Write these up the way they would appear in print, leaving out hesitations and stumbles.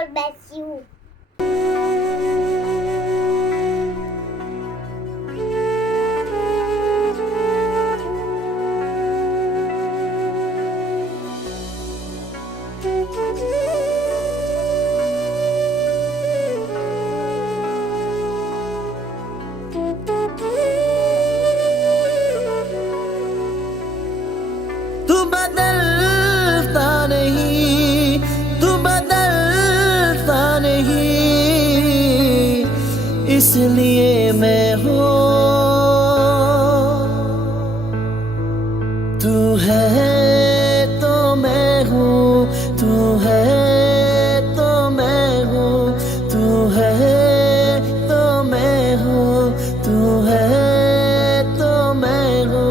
God bless you. तू बदलता नहीं, तू बदलता नहीं, इसलिए मैं हूँ। तू है तो मैं हूँ, तू है तो मैं हूँ, तू है तो मैं हूँ, तू है तो मैं हूँ।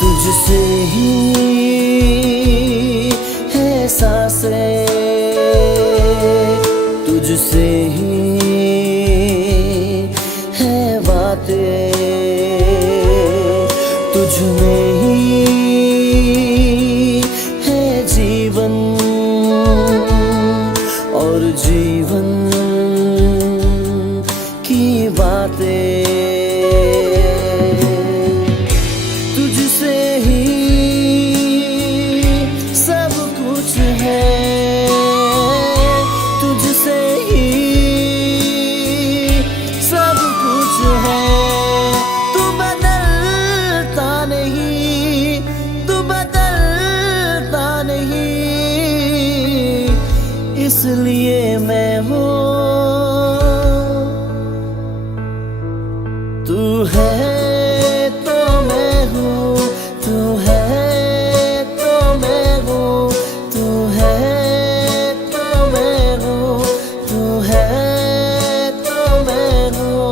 तुझसे ही है सांसें, तुझसे ही है बातें, तुझ में ही है जीवन और जीवन की बातें। तुझसे ही सब कुछ है, तुझसे ही सब कुछ है। तू बदलता नहीं, तू बदलता नहीं, इसलिए मैं हूँ। तू है तो मैं हूँ, तू है तो मैं हूँ, तू है तो मैं हूँ, तू है तो मैं हूँ।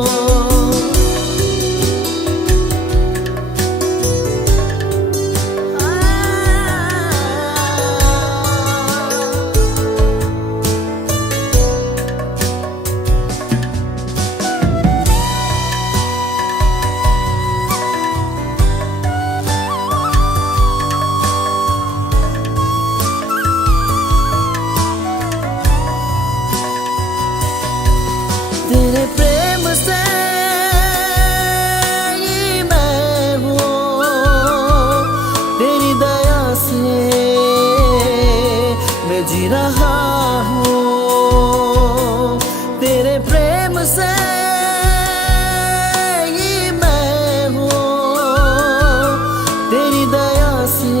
तेरे प्रेम से ही मैं हूँ, तेरी दया से मैं जी रहा हूँ। तेरे प्रेम से ही मैं हूँ, तेरी दया से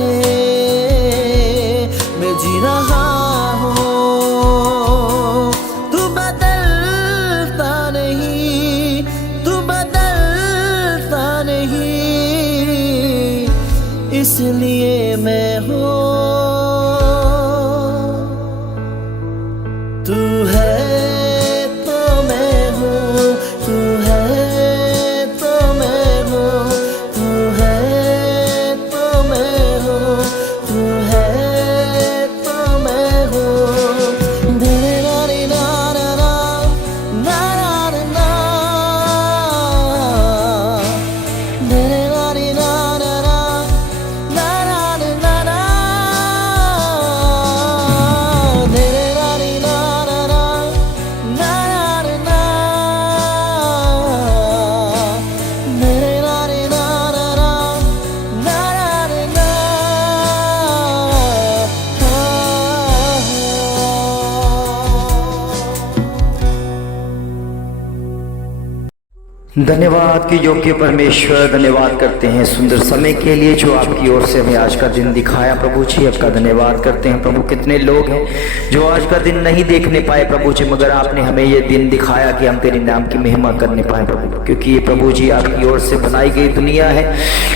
मैं जी रहा हूँ। तू बदलता नहीं, तू बदलता नहीं, इसलिए मैं हूँ। तू है तो मैं हूँ, तू है तो मैं हूँ, तू है तो मैं हूँ, तू है तो मैं हूँ। तेरे नारी ना ना ना ना ना ना, तेरे नारी ना ना ना ना ना ना ना, तेरे नारी ना ना ना धन्यवाद कि योग्य परमेश्वर, धन्यवाद करते हैं सुंदर समय के लिए जो आपकी ओर से हमें आज का दिन दिखाया प्रभु जी। आपका धन्यवाद करते हैं प्रभु। कितने लोग हैं जो आज का दिन नहीं देखने पाए प्रभु जी, मगर आपने हमें ये दिन दिखाया कि हम तेरे नाम की महिमा करने पाए प्रभु, क्योंकि ये प्रभु जी आपकी ओर से बनाई गई दुनिया है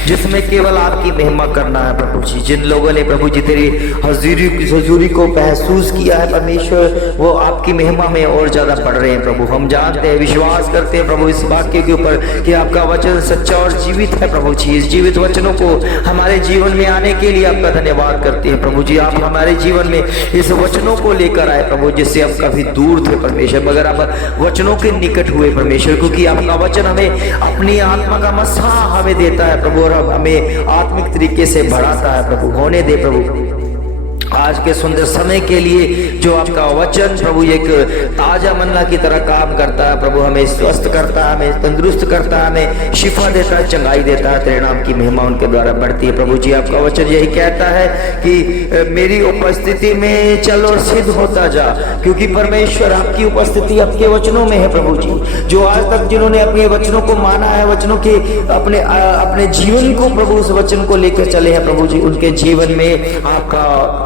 जिसमें केवल आपकी महिमा करना है प्रभु जी। जिन लोगों ने प्रभु जी तेरी हजूरी को महसूस किया है परमेश्वर, वो आपकी महिमा में और ज्यादा बढ़ रहे हैं प्रभु। हम जानते हैं, विश्वास करते हैं प्रभु इस वाक्य के ऊपर कि आपका वचन सच्चा और जीवित है प्रभु जी। इस जीवित वचनों को हमारे जीवन में आने के लिए आपका धन्यवाद करते हैं प्रभु जी। आप हमारे जीवन में इस वचनों को लेकर आए प्रभु, जिससे हम कभी दूर थे परमेश्वर, मगर आप वचनों के निकट हुए परमेश्वर, क्योंकि आपका वचन हमें अपनी आत्मा का मसा हमें देता है प्रभु, और हमें आत्मिक तरीके से बढ़ाता है प्रभु। होने दे प्रभु आज के सुंदर समय के लिए जो आपका वचन प्रभु एक ताजा मन्ना की तरह काम करता है प्रभु, हमें स्वस्थ करता है, हमें तंदुरुस्त करता है, हमें शिफा देता है, चंगाई देता है। तेरे नाम की महिमा उनके द्वारा बढ़ती है प्रभु जी। आपका वचन यही कहता है कि मेरी उपस्थिति में चल और सिद्ध होता जा, क्योंकि परमेश्वर आपकी उपस्थिति आपके वचनों में है प्रभु जी। जो आज तक जिन्होंने अपने वचनों को माना है, वचनों के अपने जीवन को प्रभु उस वचन को लेकर चले हैं प्रभु जी, उनके जीवन में आपका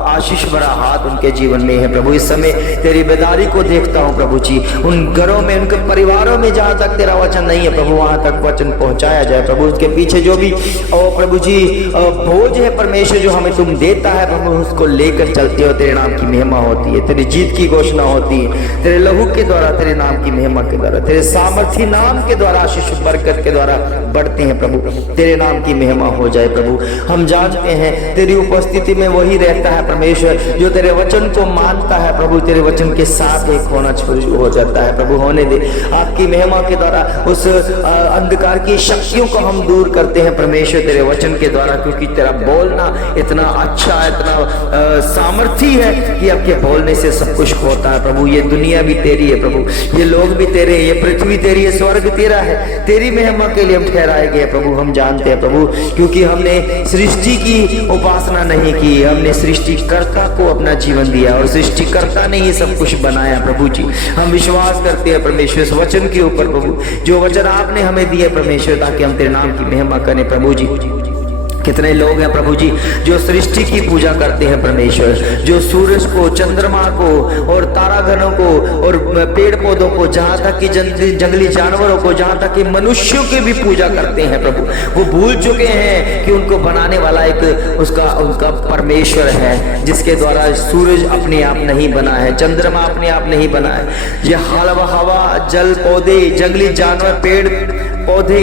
आशीष भरा हाथ उनके जीवन में है प्रभु। इस समय तेरी बेदारी को देखता हूँ प्रभु जी, उन घरों में, उनके परिवारों में जहाँ तक तेरा वचन नहीं है प्रभु, वहां तक वचन पहुंचाया जाए प्रभु। उसके पीछे जो भी प्रभु जी बोझ है परमेश्वर जो हमें तुम देता है प्रभु, उसको लेकर चलते हो। तेरे नाम की महिमा होती है, तेरी जीत की घोषणा होती है, तेरे लहू के द्वारा, तेरे नाम की महिमा के द्वारा, तेरे सामर्थी नाम के द्वारा, आशीष बरकत के द्वारा बढ़ते हैं प्रभु। तेरे नाम की महिमा हो जाए प्रभु। हम जानते हैं तेरी उपस्थिति में वही रहता है परमेश्वर जो तेरे वचन को मानता है प्रभु, तेरे वचन के साथ एक होना शुरू हो जाता है प्रभु। होने दे आपकी महिमा के द्वारा उस अंधकार की शक्तियों को हम दूर करते हैं परमेश्वर तेरे वचन के द्वारा, क्योंकि तेरा बोलना इतना अच्छा, इतना सामर्थी है कि आपके बोलने से सब कुछ होता है प्रभु। ये दुनिया भी तेरी है प्रभु, ये लोग भी तेरे, ये पृथ्वी तेरी है, स्वर्ग तेरा है। तेरी महिमा के लिए हम ठहराए गए प्रभु। हम जानते हैं प्रभु, क्योंकि हमने सृष्टि की उपासना नहीं की, हमने सृष्टिकर्ता को अपना जीवन दिया, और सृष्टिकर्ता ने ही सब कुछ बनाया प्रभु जी। हम विश्वास करते हैं परमेश्वर इस वचन के ऊपर प्रभु, जो वचन आपने हमें दिए परमेश्वर, ताकि हम तेरे नाम की महिमा करें प्रभु जी। कितने लोग हैं प्रभु जी जो सृष्टि की पूजा करते हैं परमेश्वर, जो सूरज को, चंद्रमा को और तारागणों को और पेड़ पौधों को, जहाँ तक कि जंगली जानवरों को, जहाँ तक कि मनुष्यों की भी पूजा करते हैं प्रभु। वो भूल चुके हैं कि उनको बनाने वाला एक उनका परमेश्वर है, जिसके द्वारा सूरज अपने आप नहीं बना है, चंद्रमा अपने आप नहीं बना है। ये हवा, जल, पौधे, जंगली जानवर, पेड़ पौधे,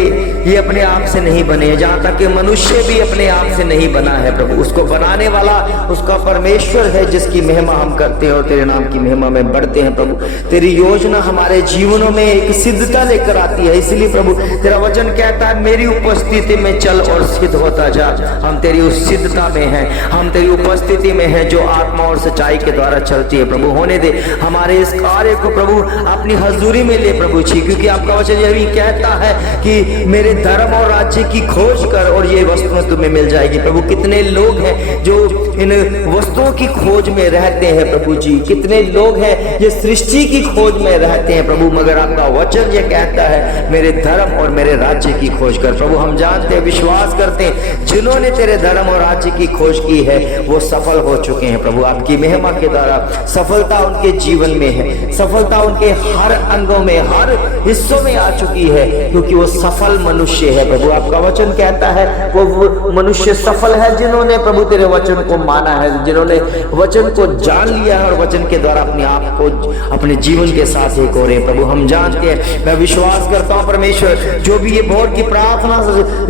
ये अपने आप से नहीं बने हैं, जहाँ तक कि मनुष्य भी अपने आप से नहीं बना है प्रभु। उसको बनाने वाला उसका परमेश्वर है, जिसकी महिमा हम करते हैं और तेरे नाम की महिमा में बढ़ते हैं प्रभु। तेरी योजना हमारे जीवनों में एक सिद्धता लेकर आती है, इसलिए प्रभु तेरा वचन कहता है मेरी उपस्थिति में चल और सिद्ध होता जा। हम तेरी उस सिद्धता में हैं, हम तेरी उपस्थिति में हैं जो आत्मा और सच्चाई के द्वारा चलती है प्रभु। होने दे हमारे इस कार्य को प्रभु अपनी हजूरी में ले प्रभु जी, क्योंकि आपका वचन यही कहता है कि मेरे धर्म और राज्य की खोज कर और ये वस्तुएं तुम्हें मिल जाएगी प्रभु। कितने लोग हैं जो इन वस्तुओं की खोज में रहते हैं प्रभु जी, कितने लोग हैं ये सृष्टि की खोज में रहते हैं प्रभु, मगर आपका वचन ये कहता है मेरे धर्म और मेरे राज्य की खोज कर प्रभु। हम जानते हैं, विश्वास करते हैं, जिन्होंने तेरे धर्म और राज्य की खोज की है वो सफल हो चुके हैं प्रभु। आपकी महिमा के द्वारा सफलता उनके जीवन में है, सफलता उनके हर अंगों में, हर हिस्सों में आ चुकी है, क्योंकि वो सफल मनुष्य है प्रभु। आपका वचन कहता है वो मनुष्य सफल है जिन्होंने प्रभु तेरे वचन को माना है, जिन्होंने वचन को जान लिया है और वचन के द्वारा अपने आप को अपने जीवन के साथ एक हो रहे प्रभु। हम जानते हैं, मैं विश्वास करता हूँ परमेश्वर, जो भी ये भोर की प्रार्थना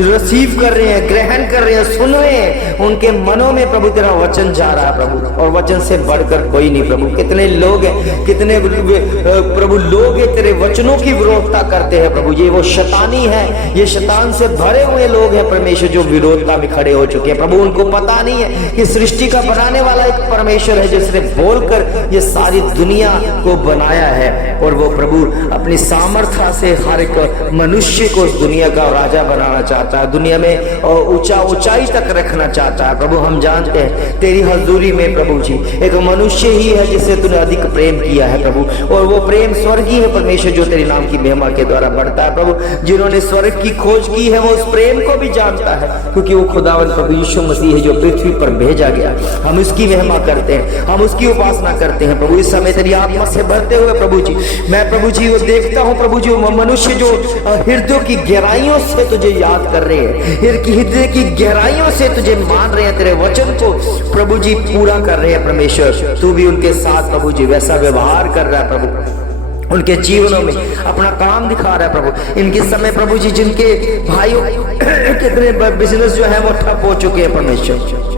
रिसीव कर रहे हैं, ग्रहण कर रहे हैं, सुन रहे हैं, उनके मनों में प्रभु तेरा वचन जा रहा है प्रभु, और वचन से बढ़कर कोई नहीं प्रभु। कितने लोग हैं, कितने प्रभु लोग हैं तेरे वचनों की विरोधता करते हैं प्रभु। ये वो शैतानी है, ये शैतान से भरे हुए लोग हैं परमेश्वर जो विरोधता में खड़े हो चुके हैं प्रभु। उनको पता नहीं है कि सृष्टि का बनाने वाला एक परमेश्वर है, जिसने बोलकर ये सारी दुनिया को बनाया है, और वो प्रभु अपनी सामर्थ्य से हर एक मनुष्य को उस दुनिया का राजा बनाना चाहता है, दुनिया में ऊंचाई तक रखना चाहता है प्रभु। हम जानते हैं तेरी हजूरी में प्रभु जी एक मनुष्य ही है जिसे तूने अधिक प्रेम किया है प्रभु, और वो प्रेम स्वर्गीय है परमेश्वर, जो तेरे नाम की महिमा के द्वारा बढ़ता है प्रभु। जिन्होंने स्वर्ग की खोज की है वो उस प्रेम को भी जानता है, क्योंकि वो खुदावन प्रभु यीशु मसीह है जो पृथ्वी पर भेजा गया। हम उसकी महिमा करते हैं, हम उसकी उपासना करते हैं। प्रभु इस समय तेरी आत्मा से भरते हुए प्रभु जी, मैं प्रभु जी वो देखता हूँ प्रभु जी, वो मनुष्य जो हृदय की गहराइयों से तुझे याद कर रहे हैं, हृदय की गहराइयों से तुझे मान रहे हैं, तेरे वचन को प्रभु जी पूरा कर रहे हैं। परमेश्वर तू भी उनके साथ प्रभु जी वैसा व्यवहार कर रहा है प्रभु, उनके जीवनों में अपना काम दिखा रहा है प्रभु। इनके समय प्रभु जी जिनके भाइयों कितने बिजनेस जो है वो ठप हो चुके हैं परमेश्वर,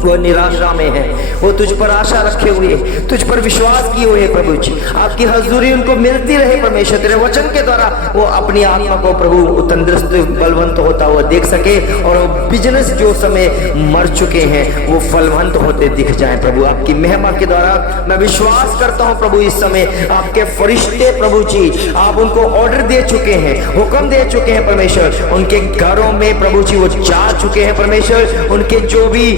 वो निराशा में है, वो तुझ पर आशा रखे हुए, तुझ पर विश्वास किए हुए प्रभु जी, आपकी हजूरी उनको मिलती रहे परमेश्वर। तेरे वचन के द्वारा वो अपनी आत्मा को प्रभु तंदुरुस्त बलवंत होता हुआ देख सके, और वो बिजनेस जो समय मर चुके हैं वो फलवंत होते दिख जाए प्रभु। आपकी महिमा के द्वारा मैं विश्वास करता हूँ प्रभु, इस समय आपके फरिश्ते प्रभु जी आप उनको ऑर्डर दे चुके हैं, हुक्म दे चुके हैं परमेश्वर, उनके घरों में प्रभु जी वो जा चुके हैं परमेश्वर। उनके जो भी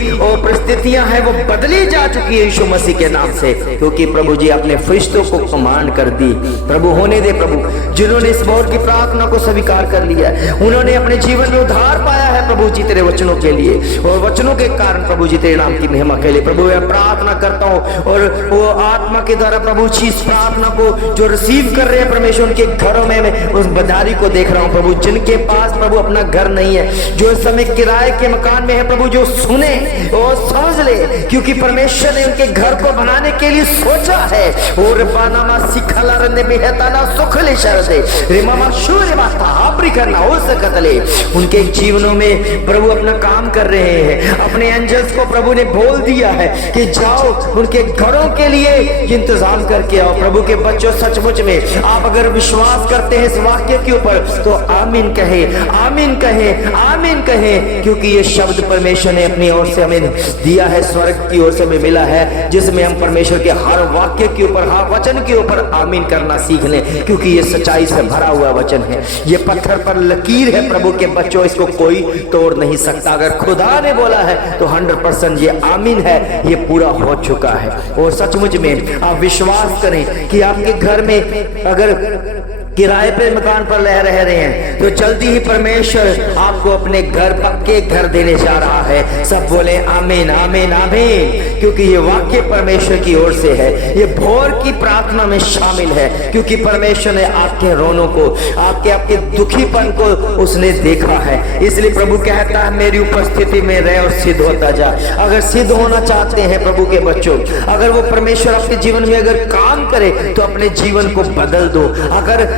परिस्थितियां हैं वो बदली जा चुकी है यीशु मसीह के नाम से, क्योंकि प्रभु जी अपने फरिश्तों को कमांड कर दी। प्रभु होने दे प्रभु, जिन्होंने इस बहुत की प्रार्थना को स्वीकार कर लिया है, उन्होंने अपने जीवन में उद्धार पाया है प्रभु जी तेरे वचनों के लिए, और वचनों के कारण प्रभु जी तेरे नाम की महिमा के लिए प्रभु मैं प्रार्थना करता हूँ। और वो आत्मा के द्वारा प्रभु जी इस प्रार्थना को जो रिसीव कर रहे हैं परमेश्वर, उनके घरों में मैं उस बदारी को देख रहा हूँ प्रभु, जिनके पास प्रभु अपना घर नहीं है, जो इस समय किराए के मकान में है प्रभु, जो सुने और समझ ले, क्योंकि परमेश्वर ने उनके घर को बनाने के लिए सोचा है। और बानामा सिखला रंदे में है ताना सुखले शरदे रिमामा शूर्य माता आपरी करना हो सकतले, उनके जीवनों में प्रभु अपना काम कर रहे हैं। अपने एंजल्स को प्रभु ने बोल दिया है कि जाओ उनके घरों के लिए इंतजाम करके आओ। प्रभु के बच्चों सचमुच में आप अगर विश्वास करते हैं इस वाक्य के ऊपर तो आमीन कहे, आमीन कहे, आमीन कहे, क्योंकि ये शब्द परमेश्वर ने अपनी ओर से हमें दिया है, स्वर्ग की ओर से हमें मिला है, जिसमें हम परमेश्वर के हर वाक्य के ऊपर, हर वचन के ऊपर आमीन करना सीख लें, क्योंकि ये सच्चाई से भरा हुआ वचन है। ये पत्थर पर लकीर है प्रभु के बच्चों, इसको कोई तोड़ नहीं सकता। अगर खुदा ने बोला है तो 100% ये आमीन है, ये पूरा हो चुका है। और सचमुच में आप विश्वास करें कि आपके घर में अगर किराए पे मकान पर रह रहे हैं तो जल्दी ही परमेश्वर आपको अपने घर, पक्के घर देने जा रहा है। सब बोले आमीन, आमीन, आमीन, क्योंकि ये वाक्य परमेश्वर की ओर से है, ये भोर की प्रार्थना में शामिल है, क्योंकि परमेश्वर ने आपके रोनों को, आपके दुखीपन को उसने देखा है। इसलिए प्रभु कहता है मेरी उपस्थिति में रह और सिद्ध होता जा। अगर सिद्ध होना चाहते हैं प्रभु के बच्चों, अगर वो परमेश्वर आपके जीवन में अगर काम करे तो अपने जीवन को बदल दो।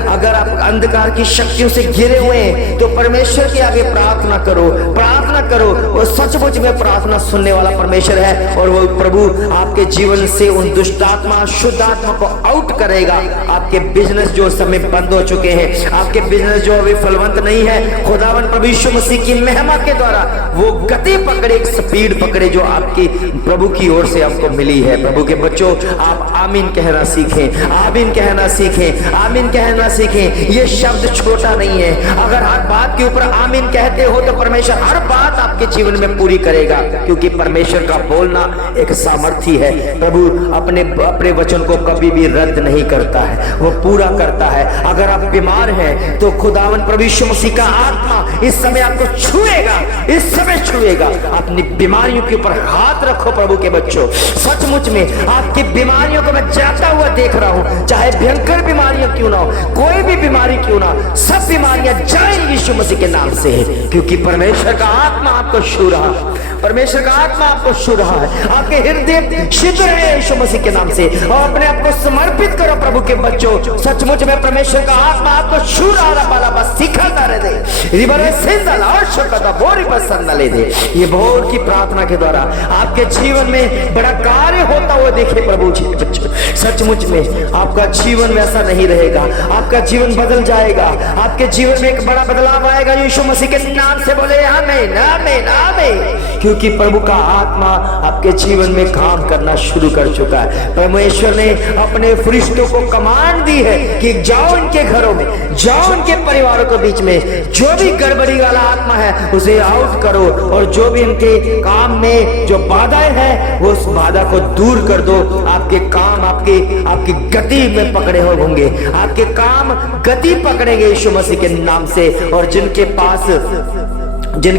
अगर आप अंधकार की शक्तियों से घिरे हुए हैं तो परमेश्वर के आगे प्रार्थना करो, प्रार्थना करो। वो सचमुच में प्रार्थना सुनने वाला परमेश्वर है, और वो प्रभु आपके जीवन से उन दुष्ट आत्मा, शुद्ध आत्मा को आउट करेगा। आपके बिजनेस जो समय बंद हो चुके हैं, आपके बिजनेस जो अभी फलवंत नहीं है, खुदावन प्रभु यीशु मसीह की महिमा के द्वारा वो गति पकड़े, एक स्पीड पकड़े जो आपकी प्रभु की ओर से आपको मिली है। प्रभु के बच्चों आप आमीन कहना सीखें, आमीन कहना सीखें, आमीन कहना सीखें। ये शब्द छोटा नहीं है। अगर हर बात के ऊपर आमीन कहते हो तो परमेश्वर हर बात आपके जीवन में पूरी करेगा, क्योंकि परमेश्वर का बोलना एक सामर्थ्य है। प्रभु अपने वचन को कभी भी रद्द नहीं करता है, वो पूरा करता है। अगर आप बीमार हैं तो खुदावन प्रभु यीशु मसीह का आत्मा इस समय आपको छुएगा, इस समय छुएगा। अपनी बीमारियों के ऊपर हाथ रखो प्रभु के बच्चों। सचमुच में आपकी बीमारियों को मैं जाता हुआ देख रहा हूं, चाहे भयंकर बीमारियां क्यों ना हो, कोई भी बीमारी क्यों ना, सब बीमारियां जाएंगी यीशु मसीह के नाम से, क्योंकि परमेश्वर का आत्मा आपको छू रहा, परमेश्वर का आत्मा आपको छू रहा है। आपके हृदय शीतल है यीशु मसीह के नाम से, और अपने आप को समर्पित करो प्रभु के बच्चों। सचमुच में परमेश्वर का आत्मा आपको छू रहा वाला बस सिखाता रहे दे, रिबरे सिंदला और शक्ता बोरी पसंद ले दे। ये भोर की प्रार्थना के द्वारा आपके जीवन में बड़ा कार्य होता हुआ देखे प्रभु जी बच्चों। सचमुच में आपका जीवन वैसा नहीं रहेगा, आपका जीवन बदल जाएगा, आपके जीवन में एक बड़ा बदलाव आएगा यीशु मसीह के नाम से। बोले आमीन, आमीन, आमीन। क्योंकि प्रभु का आत्मा आपके जीवन में काम करना शुरू कर चुका है। परमेश्वर ने अपने फरिश्तों को कमांड दी है कि जाओ इनके घरों में, जाओ इनके परिवारों के बीच में, जो भी गड़बड़ी वाला आत्मा है उसे आउट करो, और जो भी इनके काम में जो बाधाएं हैं वो उस बाधा को दूर कर दो। आपके काम आपकी गति में पकड़े होंगे, आपके काम गति पकड़ेंगे यीशु मसीह के नाम से। और जिनके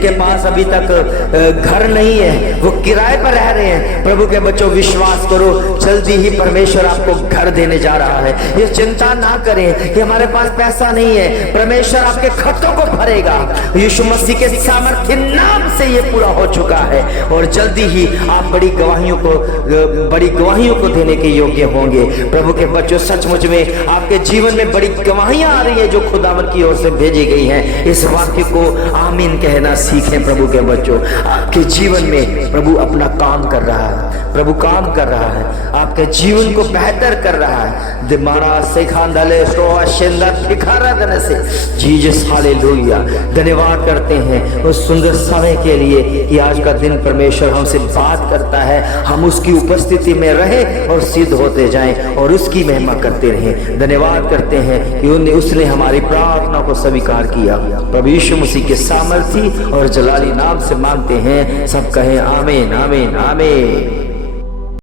पास अभी तक घर नहीं है, वो किराए पर रह रहे हैं, प्रभु के बच्चों विश्वास करो, जल्दी ही परमेश्वर आपको घर देने जा रहा है। ये चिंता ना करें कि हमारे पास पैसा नहीं है, परमेश्वर आपके खतों को भरेगा। यीशु मसीह के सामर्थ्य नाम से ये पूरा हो चुका है, और जल्दी ही आप बड़ी गवाहियों को देने के योग्य होंगे। प्रभु के बच्चों, सचमुच में आपके जीवन में बड़ी गवाहियां आ रही है जो खुदावंद की ओर से भेजी गई हैं। इस वाक्य को आमीन कहना सीखें। प्रभु के बच्चों, आपके जीवन में प्रभु अपना काम कर रहा है, प्रभु काम कर रहा है, आपके जीवन को बेहतर कर रहा है। दिमारा सेखांदले स्टोआ शेंदा ठिकारा देने से जीसस हालेलुया। धन्यवाद करते हैं उस सुंदर समय के लिए कि आज का दिन परमेश्वर हमसे बात करता है, हम उसकी उपस्थिति में रहें और सिद्ध होते जाएं और उसकी महिमा करते रहें। धन्यवाद करते हैं कि उसने हमारी प्रार्थना को स्वीकार किया। प्रभु यीशु मसीह के सामर्थी और जलाली नाम से मांगते हैं, सब कहें आमीन आमीन आमीन।